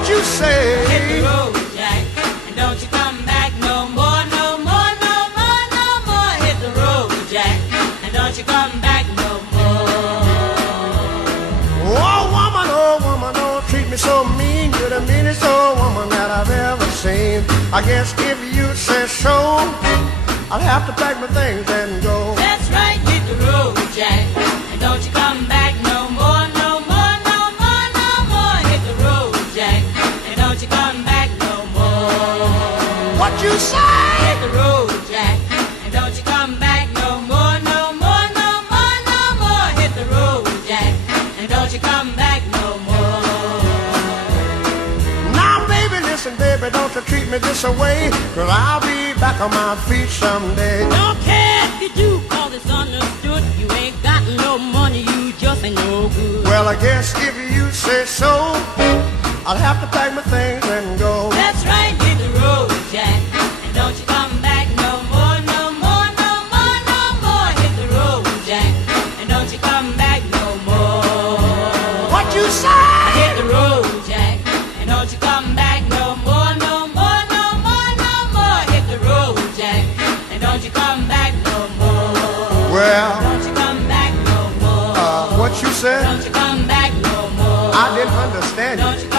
What you say? Hit the road, Jack, and don't you come back no more, no more, no more, no more. Hit the road, Jack, and don't you come back no more. Oh woman, don't treat me so mean. You're the meanest old woman that I've ever seen. I guess if you say so, I'll have to pack my things and go. That's right, hit the road, Jack, and don't you come back no more, no more, no more, no more. Hit the road, Jack, and don't you come back no more. What you say? Hit the road, Jack, and don't you come back no more, no more, no more, no more. Hit the road, Jack, and don't you come back no more. Now baby, listen baby, don't you treat me this away, 'cause I'll be back on my feet someday. Don't care if you do, 'cause it's understood. You ain't got no money, you just ain't no good. Well, I guess if you say so, I'll have to pack my things and go. That's right, hit the road, Jack, and don't you come back no more, no more, no more, no more. Hit the road, Jack, and don't you come back no more. What you say? Hit the road, Jack, and don't you come back no more, no more, no more, no more. Hit the road, Jack, and don't you come back no more. Well, Don't you come back no more. what you said? Don't you come back no more. I didn't understand Don't you. you